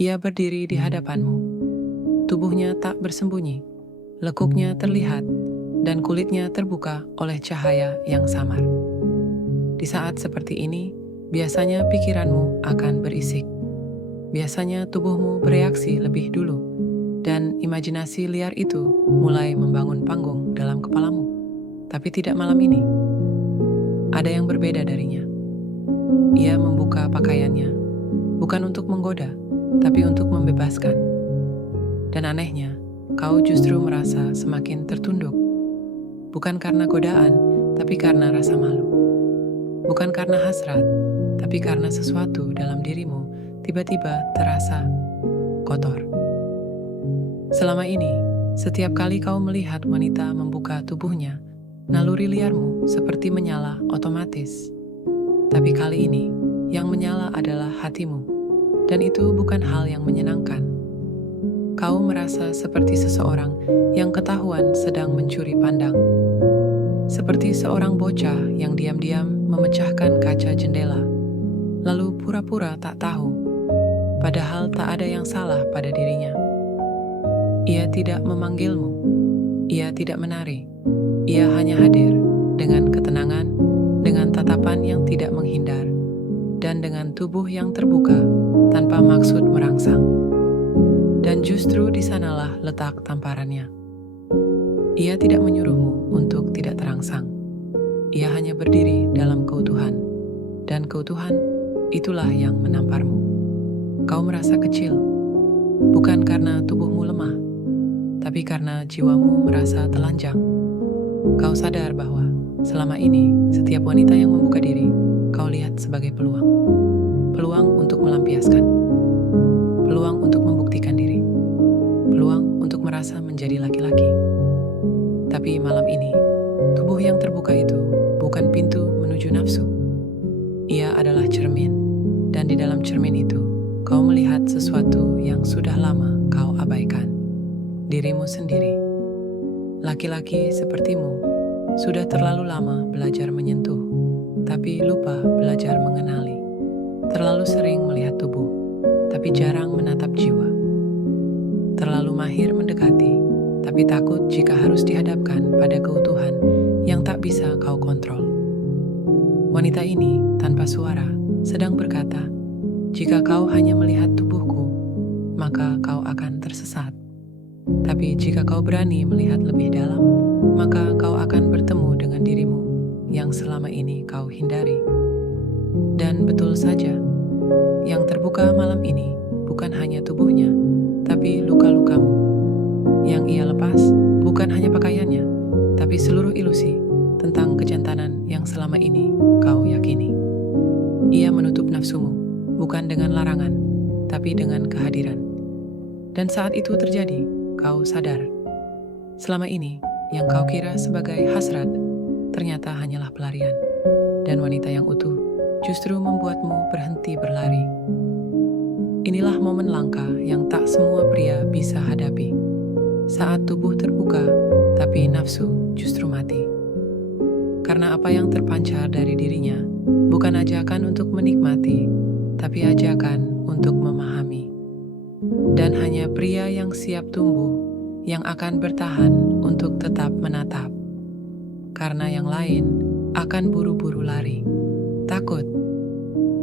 Ia berdiri di hadapanmu. Tubuhnya tak bersembunyi, lekuknya terlihat, dan kulitnya terbuka oleh cahaya yang samar. Di saat seperti ini, biasanya pikiranmu akan berisik. Biasanya tubuhmu bereaksi lebih dulu, dan imajinasi liar itu mulai membangun panggung dalam kepalamu. Tapi tidak malam ini. Ada yang berbeda darinya. Ia membuka pakaiannya, bukan untuk menggoda, tapi untuk membebaskan. Dan anehnya, kau justru merasa semakin tertunduk. Bukan karena godaan, tapi karena rasa malu. Bukan karena hasrat, tapi karena sesuatu dalam dirimu tiba-tiba terasa kotor. Selama ini, setiap kali kau melihat wanita membuka tubuhnya, naluri liarmu seperti menyala otomatis. Tapi kali ini, yang menyala adalah hatimu, dan itu bukan hal yang menyenangkan. Kau merasa seperti seseorang yang ketahuan sedang mencuri pandang. Seperti seorang bocah yang diam-diam memecahkan kaca jendela, lalu pura-pura tak tahu, padahal tak ada yang salah pada dirinya. Ia tidak memanggilmu, ia tidak menari, ia hanya hadir dengan ketenangan, dengan tatapan yang tidak menghindar, dan dengan tubuh yang terbuka tanpa maksud merangsang. Dan justru di sanalah letak tamparannya. Ia tidak menyuruhmu untuk tidak terangsang. Ia hanya berdiri dalam keutuhan, dan keutuhan itulah yang menamparmu. Kau merasa kecil, bukan karena tubuhmu lemah, tapi karena jiwamu merasa telanjang. Kau sadar bahwa selama ini setiap wanita yang membuka diri, kau lihat sebagai peluang. Peluang untuk melampiaskan. Peluang untuk membuktikan diri. Peluang untuk merasa menjadi laki-laki. Tapi malam ini, tubuh yang terbuka itu bukan pintu menuju nafsu. Ia adalah cermin, dan di dalam cermin itu, kau melihat sesuatu yang sudah lama kau abaikan. Dirimu sendiri. Laki-laki sepertimu sudah terlalu lama belajar menyentuh, tapi lupa belajar mengenali. Terlalu sering melihat tubuh, tapi jarang menatap jiwa. Terlalu mahir mendekati, tapi takut jika harus dihadapkan pada keutuhan yang tak bisa kau kontrol. Wanita ini, tanpa suara, sedang berkata, "Jika kau hanya melihat tubuhku, maka kau akan tersesat. Tapi jika kau berani melihat lebih dalam, maka kau akan bertemu dengan dirimu yang selama ini kau hindari." Dan betul saja, yang terbuka malam ini bukan hanya tubuhnya, tapi luka-lukamu. Yang ia lepas bukan hanya pakaiannya, tapi seluruh ilusi tentang kejantanan yang selama ini kau yakini. Ia menutup nafsumu, bukan dengan larangan, tapi dengan kehadiran. Dan saat itu terjadi, kau sadar. Selama ini, yang kau kira sebagai hasrat, ternyata hanyalah pelarian. Dan wanita yang utuh justru membuatmu berhenti berlari. Inilah momen langka yang tak semua pria bisa hadapi. Saat tubuh terbuka, tapi nafsu justru mati. Karena apa yang terpancar dari dirinya bukan ajakan untuk menikmati, tapi ajakan untuk memahami. Dan hanya pria yang siap tumbuh yang akan bertahan untuk tetap menatap. Karena yang lain akan buru-buru lari. Takut.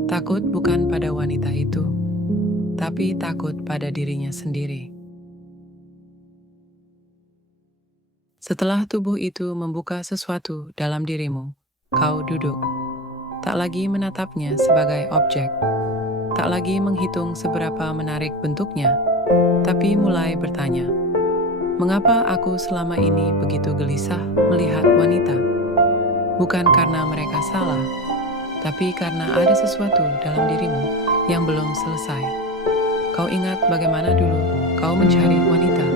Takut bukan pada wanita itu, tapi takut pada dirinya sendiri. Setelah tubuh itu membuka sesuatu dalam dirimu, kau duduk. Tak lagi menatapnya sebagai objek. Tak lagi menghitung seberapa menarik bentuknya, tapi mulai bertanya, mengapa aku selama ini begitu gelisah melihat wanita? Bukan karena mereka salah, tapi karena ada sesuatu dalam dirimu yang belum selesai. Kau ingat bagaimana dulu kau mencari wanita,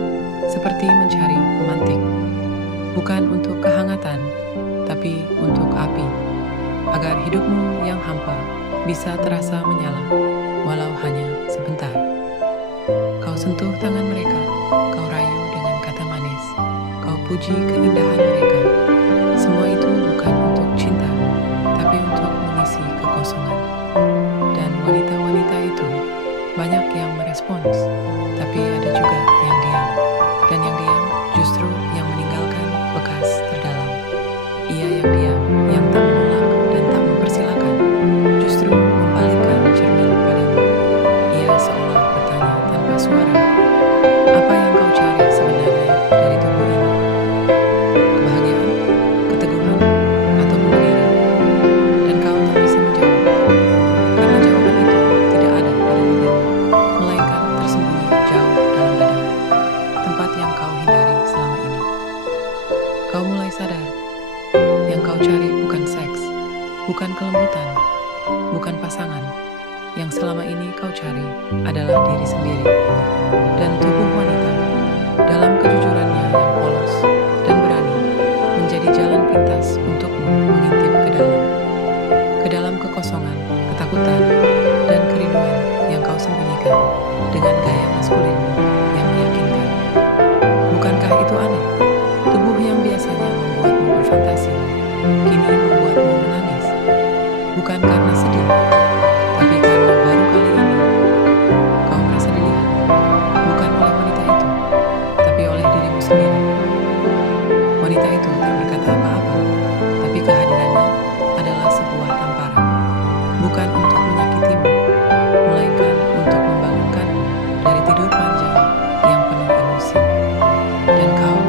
seperti mencari pemantik. Bukan untuk kehangatan, tapi untuk api. Agar hidupmu yang hampa bisa terasa menyala, walau hanya sebentar. Kau sentuh tangan mereka, kau rayu dengan kata manis, kau puji keindahan mereka. Semua itu bukan untuk cinta, tapi untuk mengisi kekosongan. Dan wanita-wanita itu, banyak yang mereka respons, tapi ada juga yang diam. Dan yang diam justru yang meninggalkan bekas terdalam. Ia yang diam, yang tak menolak dan tak mempersilahkan, justru membalikkan cermin padamu. Ia seolah bertanya tanpa suara, apa yang kau cari sebenarnya dari tubuh ini? Kebahagiaan, keteguhan, atau kebenaran? Dan kau tak bisa menjawab, karena jawaban itu tidak ada pada bibirmu, melainkan tersembunyi jauh dalam dadamu, tempat yang kau hindari selama ini. Kau mulai sadar, yang kau cari bukan seks, bukan kelembutan, bukan pasangan. Yang selama ini kau cari adalah diri sendiri. Dan tubuh wanita, dalam kejujurannya yang polos dan berani, menjadi jalan pintas untukmu mengintip ke dalam kekosongan, ketakutan, dan kerinduan yang kau sembunyikan dengan gaya maskulinmu yang meyakinkan. Bukankah itu aneh? Tubuh yang biasanya membuatmu berfantasi, kini membuatmu menangis. Bukan karena sedih, tapi karena baru kali ini kau merasa dilihat. Bukan oleh wanita itu, tapi oleh dirimu sendiri. Wanita itu tak berkata apa-apa, tapi kehadirannya adalah sebuah tamparan. Bukan untuk menyakitimu, melainkan untuk membangunkanmu dari tidur panjang yang penuh emosi. Dan kau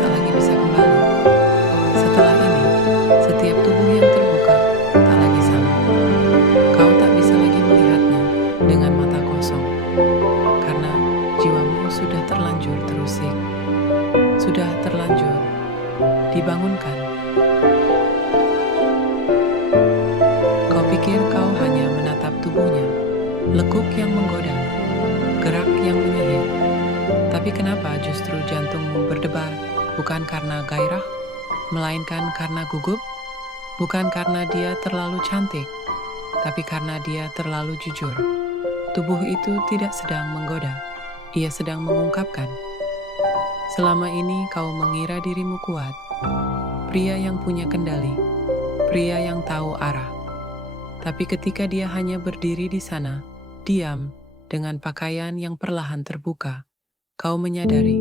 tak lagi bisa kembali. Setelah ini, setiap tubuh yang terbuka tak lagi sama. Kau tak bisa lagi melihatnya dengan mata kosong, karena jiwamu sudah terlanjur terusik, sudah terlanjur dibangunkan. Kau pikir kau hanya menatap tubuhnya, lekuk yang menggoda, gerak yang menyihir. Tapi kenapa justru jantungmu berdebar? Bukan karena gairah, melainkan karena gugup. Bukan karena dia terlalu cantik, tapi karena dia terlalu jujur. Tubuh itu tidak sedang menggoda, ia sedang mengungkapkan. Selama ini kau mengira dirimu kuat, pria yang punya kendali, pria yang tahu arah. Tapi ketika dia hanya berdiri di sana, diam, dengan pakaian yang perlahan terbuka, kau menyadari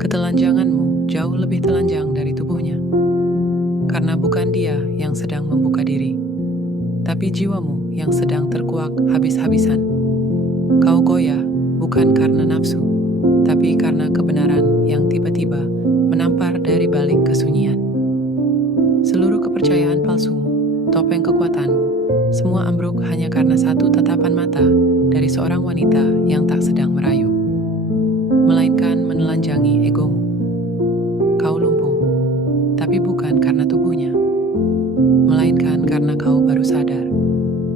ketelanjanganmu jauh lebih telanjang dari tubuhnya. Karena bukan dia yang sedang membuka diri, tapi jiwamu yang sedang terkuak habis-habisan. Kau goyah bukan karena nafsu, tapi karena kebenaran yang tiba-tiba menampar dari balik kesunyian. Seluruh kepercayaan palsumu, topeng kekuatanmu, semua ambruk hanya karena satu tatapan mata dari seorang wanita yang tak sedang merayu, melainkan menelanjangi egomu. Kau lumpuh, tapi bukan karena tubuhnya, melainkan karena kau baru sadar.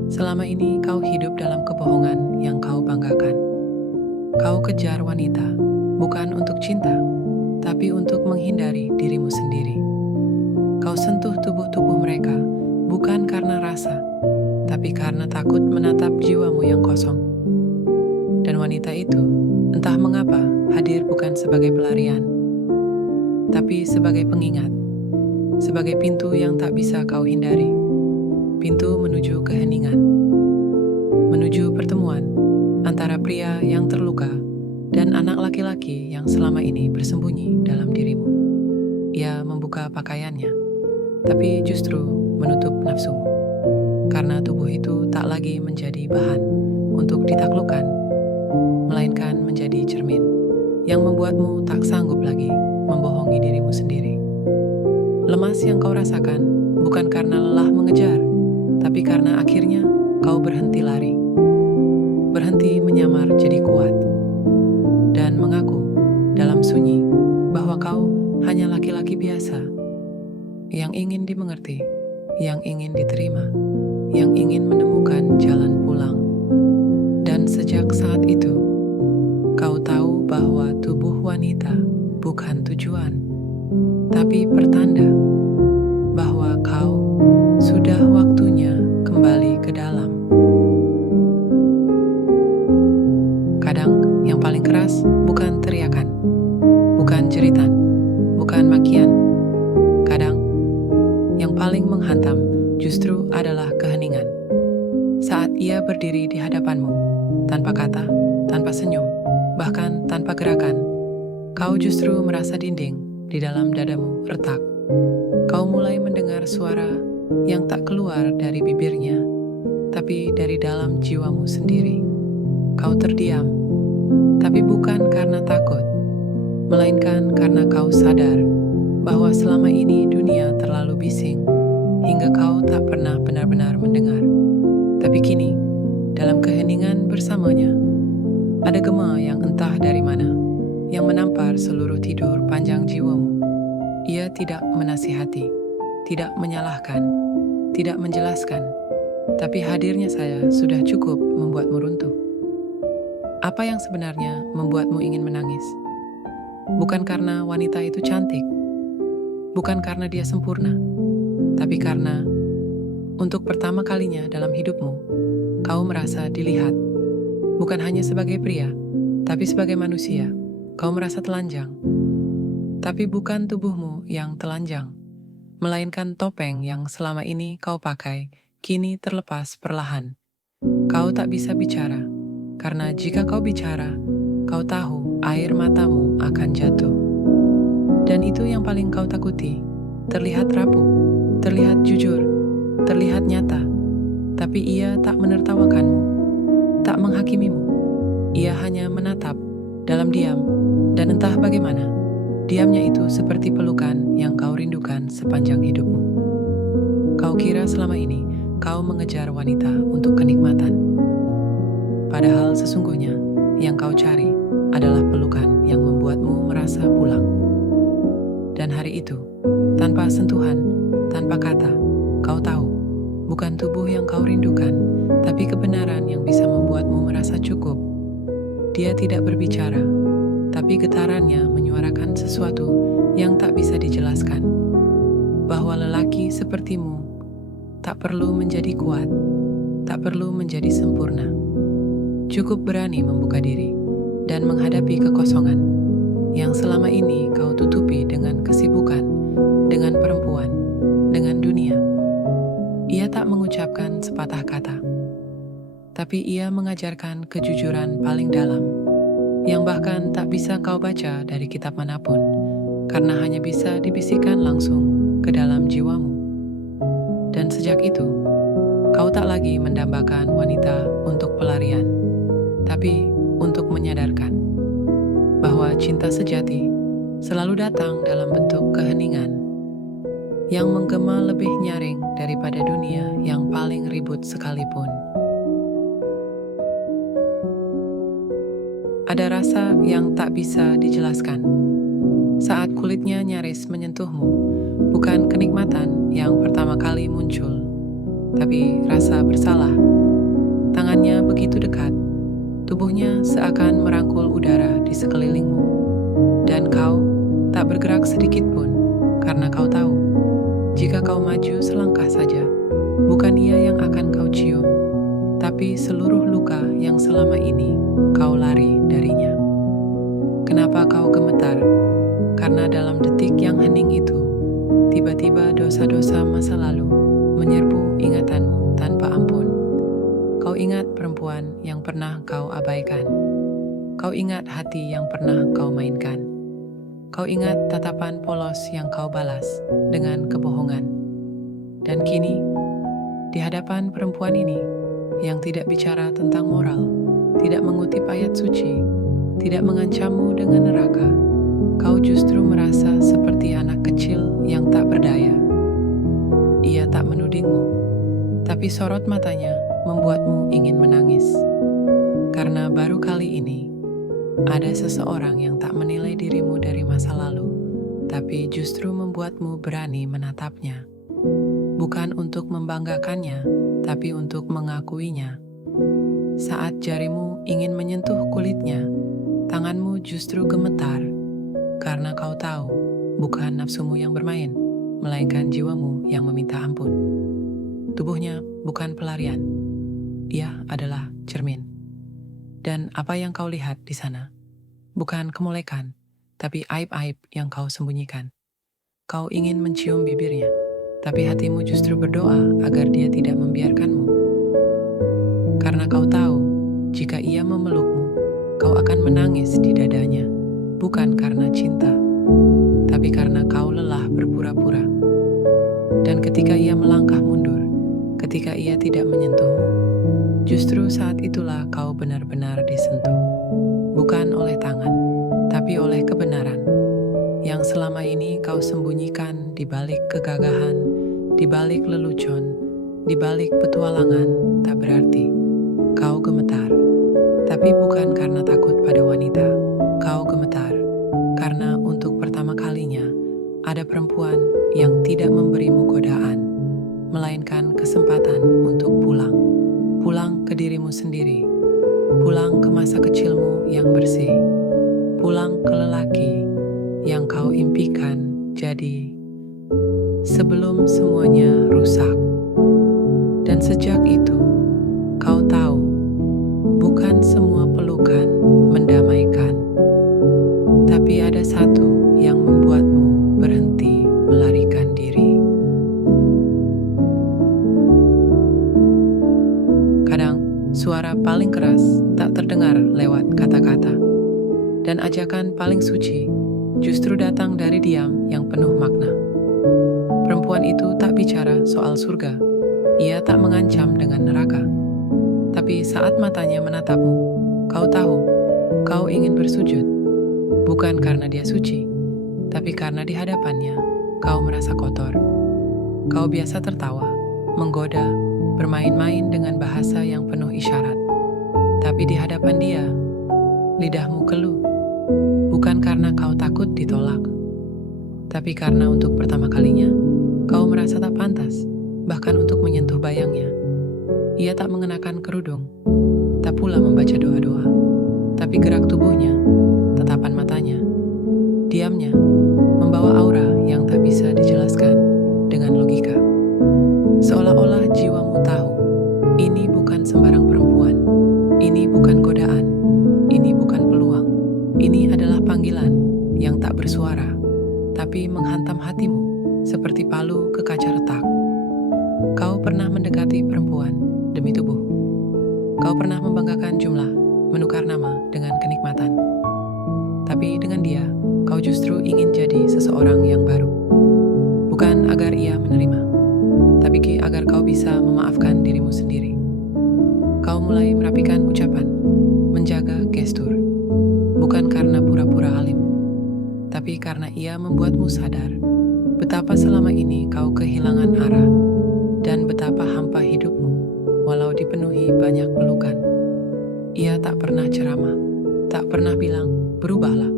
Selama ini kau hidup dalam kebohongan yang kau banggakan. Kau kejar wanita, bukan untuk cinta, tapi untuk menghindari dirimu sendiri. Kau sentuh tubuh-tubuh mereka, bukan karena rasa, tapi karena takut menatap jiwamu yang kosong. Dan wanita itu, entah mengapa, hadir bukan sebagai pelarian, tapi sebagai pengingat, sebagai pintu yang tak bisa kau hindari, pintu menuju keheningan, menuju pertemuan antara pria yang terluka dan anak laki-laki yang selama ini bersembunyi dalam dirimu. Ia membuka pakaiannya, tapi justru menutup nafsumu, karena tubuh itu tak lagi menjadi bahan untuk ditaklukkan, melainkan menjadi cermin yang membuatmu tak sanggup lagi membohongi dirimu sendiri. Lemas yang kau rasakan bukan karena lelah mengejar, tapi karena akhirnya kau berhenti lari, berhenti menyamar jadi kuat, dan mengaku dalam sunyi bahwa kau hanya laki-laki biasa yang ingin dimengerti, yang ingin diterima, yang ingin menemukan jalan pulang. Dan sejak saat itu, kau tahu bahwa tubuh wanita bukan tujuan, tapi pertanda bahwa kau sudah waktunya kembali ke dalam. Kadang yang paling keras bukan teriakan, bukan jeritan, bukan makian. Kadang yang paling menghantam justru adalah keheningan. Saat ia berdiri di hadapanmu, tanpa kata, tanpa gerakan, kau justru merasa dinding di dalam dadamu retak. Kau mulai mendengar suara yang tak keluar dari bibirnya, tapi dari dalam jiwamu sendiri. Kau terdiam, tapi bukan karena takut, melainkan karena kau sadar bahwa selama ini dunia terlalu bising hingga kau tak pernah benar-benar mendengar. Tapi kini, dalam keheningan bersamanya, ada gema yang entah dari mana, yang menampar seluruh tidur panjang jiwamu. Ia tidak menasihati, tidak menyalahkan, tidak menjelaskan, tapi hadirnya saya sudah cukup membuatmu runtuh. Apa yang sebenarnya membuatmu ingin menangis? Bukan karena wanita itu cantik, bukan karena dia sempurna, tapi karena untuk pertama kalinya dalam hidupmu, kau merasa dilihat. Bukan hanya sebagai pria, tapi sebagai manusia. Kau merasa telanjang. Tapi bukan tubuhmu yang telanjang, melainkan topeng yang selama ini kau pakai, kini terlepas perlahan. Kau tak bisa bicara, karena jika kau bicara, kau tahu air matamu akan jatuh. Dan itu yang paling kau takuti, terlihat rapuh, terlihat jujur, terlihat nyata. Tapi ia tak menertawakanmu, tak menghakimimu. Ia hanya menatap dalam diam, dan entah bagaimana, diamnya itu seperti pelukan yang kau rindukan sepanjang hidupmu. Kau kira selama ini kau mengejar wanita untuk kenikmatan. Padahal sesungguhnya yang kau cari adalah pelukan yang membuatmu merasa pulang. Dan hari itu, tanpa sentuhan, tanpa kata, kau tahu, bukan tubuh yang kau rindukan, tapi kebenaran yang bisa membuatmu merasa cukup. Dia tidak berbicara, tapi getarannya menyuarakan sesuatu yang tak bisa dijelaskan. Bahwa lelaki sepertimu tak perlu menjadi kuat, tak perlu menjadi sempurna. Cukup berani membuka diri dan menghadapi kekosongan yang selama ini kau tutupi dengan kesibukan, dengan perempuan, dengan dunia. Ia tak mengucapkan sepatah kata, tapi ia mengajarkan kejujuran paling dalam, yang bahkan tak bisa kau baca dari kitab manapun, karena hanya bisa dibisikkan langsung ke dalam jiwamu. Dan sejak itu, kau tak lagi mendambakan wanita untuk pelarian, tapi untuk menyadarkan bahwa cinta sejati selalu datang dalam bentuk keheningan, yang menggema lebih nyaring daripada dunia yang paling ribut sekalipun. Ada rasa yang tak bisa dijelaskan. Saat kulitnya nyaris menyentuhmu, bukan kenikmatan yang pertama kali muncul, tapi rasa bersalah. Tangannya begitu dekat, tubuhnya seakan merangkul udara di sekelilingmu. Dan kau tak bergerak sedikit pun, karena kau tahu, jika kau maju selangkah saja, bukan ia yang akan kau cium, tapi seluruh luka yang selama ini kau lari darinya. Kenapa kau gemetar? Karena dalam detik yang hening itu, tiba-tiba dosa-dosa masa lalu menyerbu ingatanmu tanpa ampun. Kau ingat perempuan yang pernah kau abaikan. Kau ingat hati yang pernah kau mainkan. Kau ingat tatapan polos yang kau balas dengan kebohongan. Dan kini, di hadapan perempuan ini yang tidak bicara tentang moral, tidak mengutip ayat suci, tidak mengancammu dengan neraka, kau justru merasa seperti anak kecil yang tak berdaya. Ia tak menudingmu, tapi sorot matanya membuatmu ingin menangis. Karena baru kali ini, ada seseorang yang tak menilai dirimu dari masa lalu, tapi justru membuatmu berani menatapnya. Bukan untuk membanggakannya, tapi untuk mengakuinya. Saat jarimu ingin menyentuh kulitnya, tanganmu justru gemetar, karena kau tahu, bukan nafsumu yang bermain, melainkan jiwamu yang meminta ampun. Tubuhnya bukan pelarian, ia adalah cermin. Dan apa yang kau lihat di sana, bukan kemolekan, tapi aib-aib yang kau sembunyikan. Kau ingin mencium bibirnya, tapi hatimu justru berdoa agar dia tidak membiarkanmu. Karena kau tahu, jika ia memelukmu, kau akan menangis di dadanya, bukan karena cinta, tapi karena kau lelah berpura-pura. Dan ketika ia melangkah mundur, ketika ia tidak menyentuhmu, justru saat itulah kau benar-benar disentuh. Bukan oleh tangan, tapi oleh kebenaran yang selama ini kau sembunyikan di balik kegagahan, di balik lelucon, di balik petualangan tak berarti. Kau gemetar, tapi bukan karena takut pada wanita. Kau gemetar karena untuk pertama kalinya ada perempuan yang tidak memberimu godaan, melainkan kesempatan untuk pulang. Pulang ke dirimu sendiri, pulang ke masa kecilmu yang bersih, pulang ke lelaki yang kau impikan jadi sebelum semuanya rusak. Dan sejak itu, kau tahu, bukan semua pelukan mendamaikan, tapi ada satu yang membuatmu berhenti melarikan diri. Kadang, suara paling keras tak terdengar lewat kata-kata, dan ajakan paling suci justru datang dari diam yang penuh makna. Perempuan itu tak bicara soal surga, ia tak mengancam dengan neraka. Tapi saat matanya menatapmu, kau tahu, kau ingin bersujud. Bukan karena dia suci, tapi karena di hadapannya, kau merasa kotor. Kau biasa tertawa, menggoda, bermain-main dengan bahasa yang penuh isyarat. Tapi di hadapan dia, lidahmu keluh. Bukan karena kau takut ditolak, tapi karena untuk pertama kalinya, kau merasa tak pantas, bahkan untuk menyentuh bayangnya. Ia tak mengenakan kerudung, tak pula membaca doa-doa, tapi gerak tubuhnya, tatapan matanya, diamnya, membawa aura yang tak bisa dijelaskan dengan logika. Seolah-olah jiwamu tahu, ini bukan sembarang perempuan, ini bukan godaan, ini bukan peluang, ini adalah panggilan yang tak bersuara, tapi menghantam hatimu seperti palu ke kaca retak. Kau pernah mendekati perempuan demi tubuh. Kau pernah membanggakan jumlah, menukar nama dengan kenikmatan. Tapi dengan dia, kau justru ingin jadi seseorang yang baru. Bukan agar ia menerima, tapi agar kau bisa memaafkan dirimu sendiri. Kau mulai merapikan ucapan, menjaga gestur. Bukan karena pura-pura alim, tapi karena ia membuatmu sadar betapa selama ini kau kehilangan arah dan betapa hampa hidupmu walau dipenuhi banyak pelukan. Ia tak pernah ceramah, tak pernah bilang, berubahlah.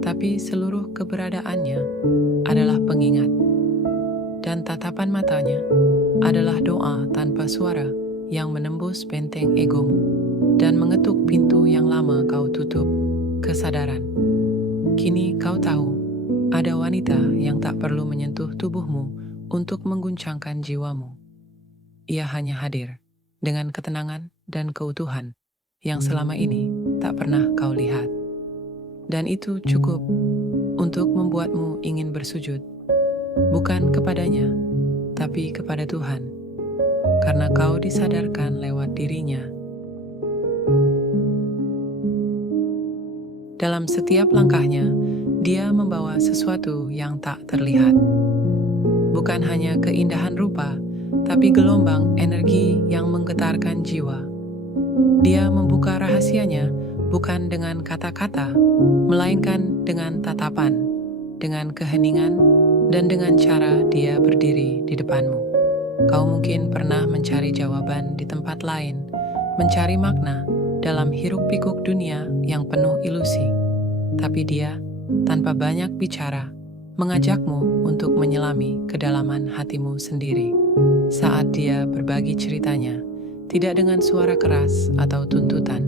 Tapi seluruh keberadaannya adalah pengingat. Dan tatapan matanya adalah doa tanpa suara yang menembus benteng egomu dan mengetuk pintu yang lama kau tutup, kesadaran. Kini kau tahu, ada wanita yang tak perlu menyentuh tubuhmu untuk mengguncangkan jiwamu. Ia hanya hadir dengan ketenangan dan keutuhan yang selama ini tak pernah kau lihat. Dan itu cukup untuk membuatmu ingin bersujud, bukan kepadanya, tapi kepada Tuhan, karena kau disadarkan lewat dirinya. Dalam setiap langkahnya, dia membawa sesuatu yang tak terlihat. Bukan hanya keindahan rupa, tapi gelombang energi yang menggetarkan jiwa. Dia membuka rahasianya bukan dengan kata-kata, melainkan dengan tatapan, dengan keheningan, dan dengan cara dia berdiri di depanmu. Kau mungkin pernah mencari jawaban di tempat lain, mencari makna dalam hiruk-pikuk dunia yang penuh ilusi. Tapi dia, tanpa banyak bicara, mengajakmu untuk menyelami kedalaman hatimu sendiri. Saat dia berbagi ceritanya, tidak dengan suara keras atau tuntutan,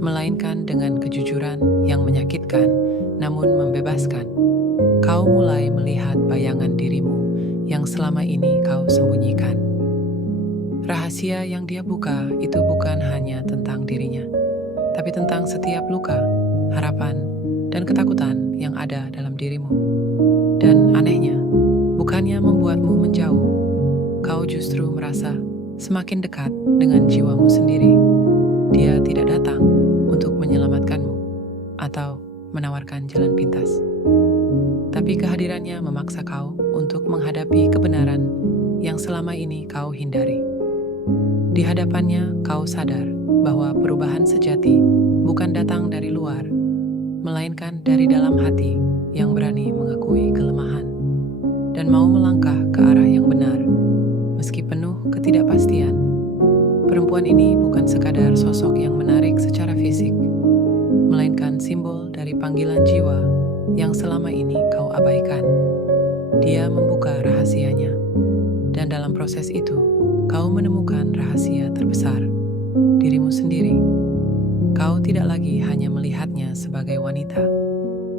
melainkan dengan kejujuran yang menyakitkan, namun membebaskan. Kau mulai melihat bayangan dirimu yang selama ini kau sembunyikan. Rahasia yang dia buka itu bukan hanya tentang dirinya, tapi tentang setiap luka, harapan, dan ketakutan yang ada dalam dirimu. Dan anehnya, bukannya membuatmu menjauh, kau justru merasa semakin dekat dengan jiwamu sendiri. Dia tidak datang untuk menyelamatkanmu, atau menawarkan jalan pintas. Tapi kehadirannya memaksa kau untuk menghadapi kebenaran yang selama ini kau hindari. Di hadapannya kau sadar bahwa perubahan sejati bukan datang dari luar, melainkan dari dalam hati yang berani mengakui kelemahan dan mau melangkah ke arah yang benar, meski penuh ketidakpastian. Perempuan ini bukan sekadar sosok yang menarik secara fisik, melainkan simbol dari panggilan jiwa yang selama ini kau abaikan. Dia membuka rahasianya, dan dalam proses itu, kau menemukan rahasia terbesar, dirimu sendiri. Kau tidak lagi hanya melihatnya sebagai wanita,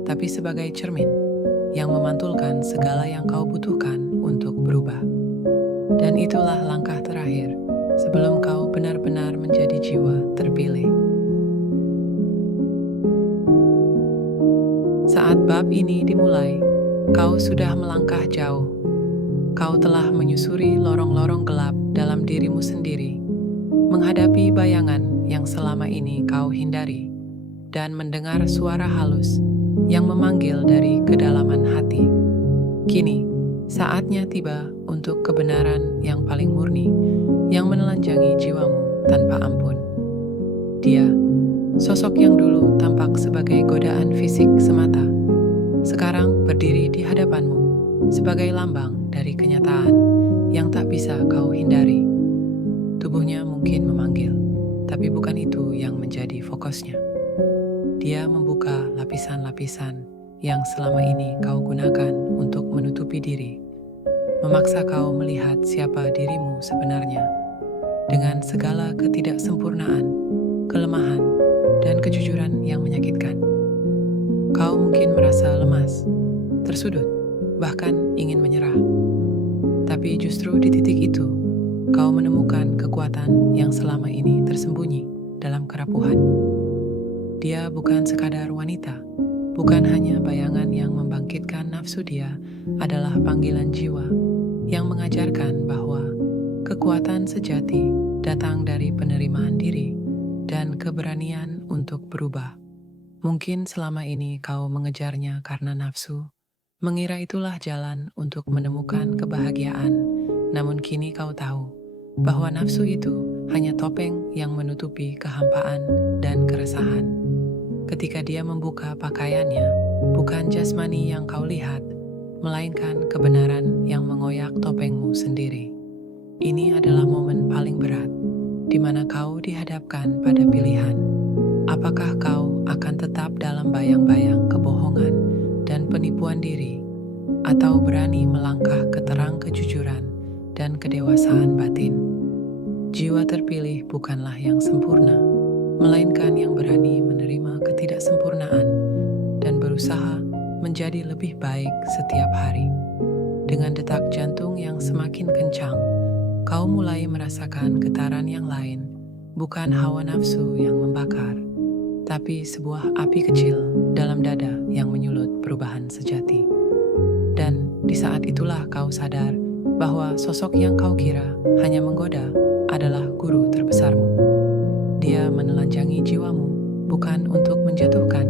tapi sebagai cermin yang memantulkan segala yang kau butuhkan untuk berubah. Dan itulah langkah terakhir sebelum kau benar-benar menjadi jiwa terpilih. Saat bab ini dimulai, kau sudah melangkah jauh. Kau telah menyusuri lorong-lorong gelap dalam dirimu sendiri, menghadapi bayangan yang selama ini kau hindari, dan mendengar suara halus yang memanggil dari kedalaman hati. Kini, saatnya tiba untuk kebenaran yang paling murni, yang menelanjangi jiwamu tanpa ampun. Dia, sosok yang dulu tampak sebagai godaan fisik semata, sekarang berdiri di hadapanmu sebagai lambang dari kenyataan yang tak bisa kau hindari. Tubuhnya mungkin memanggil, tapi bukan itu yang menjadi fokusnya. Dia membuka lapisan-lapisan yang selama ini kau gunakan untuk menutupi diri, memaksa kau melihat siapa dirimu sebenarnya, dengan segala ketidaksempurnaan, kelemahan, dan kejujuran yang menyakitkan. Kau mungkin merasa lemas, tersudut, bahkan ingin menyerah. Tapi justru di titik itu, kau menemukan kekuatan yang selama ini tersembunyi dalam kerapuhan. Dia bukan sekadar wanita, bukan hanya bayangan yang membangkitkan nafsu. Dia adalah panggilan jiwa yang mengajarkan bahwa kekuatan sejati datang dari penerimaan diri dan keberanian untuk berubah. Mungkin selama ini kau mengejarnya karena nafsu, mengira itulah jalan untuk menemukan kebahagiaan, namun kini kau tahu bahwa nafsu itu hanya topeng yang menutupi kehampaan dan keresahan. Ketika dia membuka pakaiannya, bukan jasmani yang kau lihat, melainkan kebenaran yang mengoyak topengmu sendiri. Ini adalah momen paling berat, di mana kau dihadapkan pada pilihan. Apakah kau akan tetap dalam bayang-bayang kebohongan dan penipuan diri, atau berani melangkah ke terang kejujuran dan kedewasaan batin? Jiwa terpilih bukanlah yang sempurna, melainkan yang berani menerima ketidaksempurnaan dan berusaha menjadi lebih baik setiap hari. Dengan detak jantung yang semakin kencang, kau mulai merasakan getaran yang lain, bukan hawa nafsu yang membakar, tapi sebuah api kecil dalam dada yang menyulut perubahan sejati. Dan di saat itulah kau sadar bahwa sosok yang kau kira hanya menggoda adalah guru terbesarmu. Dia menelanjangi jiwamu bukan untuk menjatuhkan,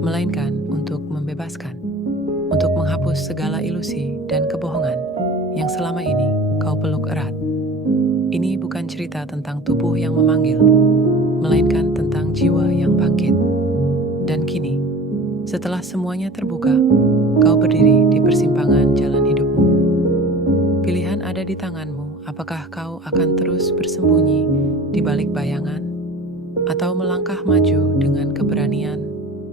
melainkan untuk membebaskan, untuk menghapus segala ilusi dan kebohongan yang selama ini kau peluk erat. Ini bukan cerita tentang tubuh yang memanggil, melainkan tentang jiwa yang bangkit. Dan kini, setelah semuanya terbuka, kau berdiri di persimpangan jalan hidupmu. Pilihan ada di tanganmu, apakah kau akan terus bersembunyi di balik bayangan, atau melangkah maju dengan keberanian,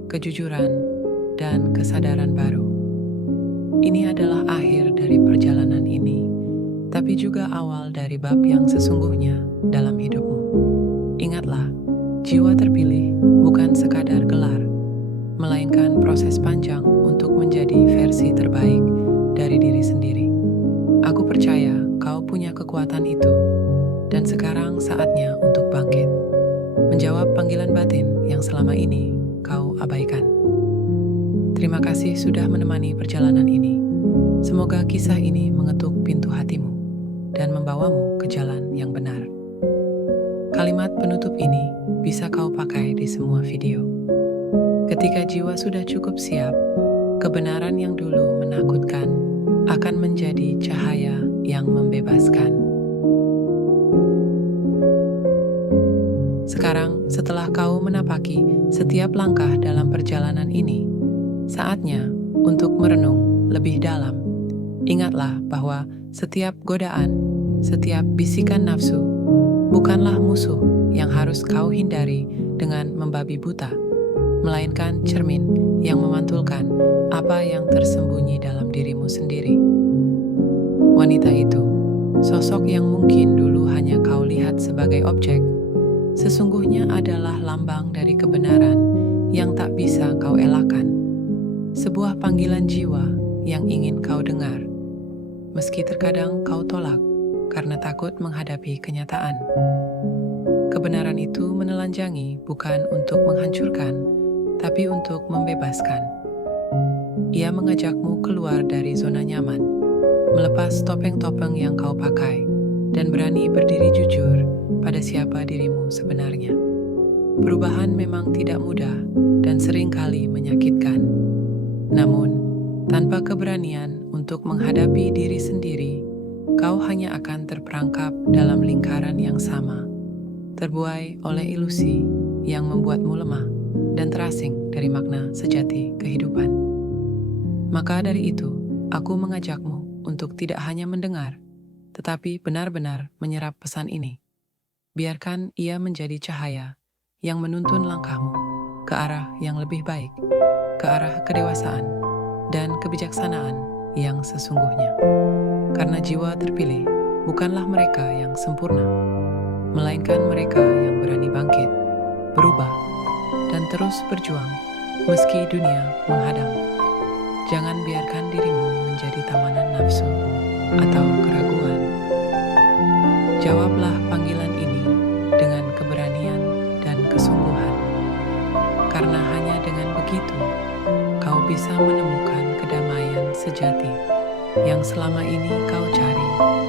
kejujuran, dan kesadaran baru. Ini adalah akhir dari perjalanan ini, tapi juga awal dari bab yang sesungguhnya dalam hidupmu. Ingatlah, jiwa terpilih bukan sekadar gelar, melainkan proses panjang untuk menjadi versi terbaik dari diri sendiri. Aku percaya kau punya kekuatan itu, dan sekarang saatnya untuk bangkit, menjawab panggilan batin yang selama ini kau abaikan. Terima kasih sudah menemani perjalanan ini. Semoga kisah ini mengetuk pintu hatimu dan membawamu ke jalan yang benar. Kalimat penutup ini bisa kau pakai di semua video. Ketika Ketika jiwa sudah cukup siap, kebenaran yang dulu menakutkan akan menjadi cahaya yang membebaskan. Sekarang, setelah kau menapaki setiap langkah dalam perjalanan ini, saatnya untuk merenung lebih dalam. Ingatlah bahwa setiap godaan, setiap bisikan nafsu, bukanlah musuh yang harus kau hindari dengan membabi buta, melainkan cermin yang memantulkan apa yang tersembunyi dalam dirimu sendiri. Wanita itu, sosok yang mungkin dulu hanya kau lihat sebagai objek, sesungguhnya adalah lambang dari kebenaran yang tak bisa kau elakkan. Sebuah panggilan jiwa yang ingin kau dengar, meski terkadang kau tolak karena takut menghadapi kenyataan. Kebenaran itu menelanjangi bukan untuk menghancurkan, tapi untuk membebaskan. Ia mengajakmu keluar dari zona nyaman, melepas topeng-topeng yang kau pakai, dan berani berdiri jujur pada siapa dirimu sebenarnya. Perubahan memang tidak mudah dan seringkali menyakitkan. Namun, tanpa keberanian untuk menghadapi diri sendiri, kau hanya akan terperangkap dalam lingkaran yang sama, terbuai oleh ilusi yang membuatmu lemah dan terasing dari makna sejati kehidupan. Maka dari itu, aku mengajakmu untuk tidak hanya mendengar, tetapi benar-benar menyerap pesan ini. Biarkan ia menjadi cahaya yang menuntun langkahmu ke arah yang lebih baik, ke arah kedewasaan dan kebijaksanaan yang sesungguhnya. Karena jiwa terpilih bukanlah mereka yang sempurna, melainkan mereka yang berani bangkit, berubah, dan terus berjuang meski dunia menghadang. Jangan biarkan dirimu menjadi tawanan nafsu atau keraguan. Jawablah panggilan ini dengan keberanian dan kesungguhan, karena hanya dengan begitu kau bisa menemukan kedamaian sejati yang selama ini kau cari.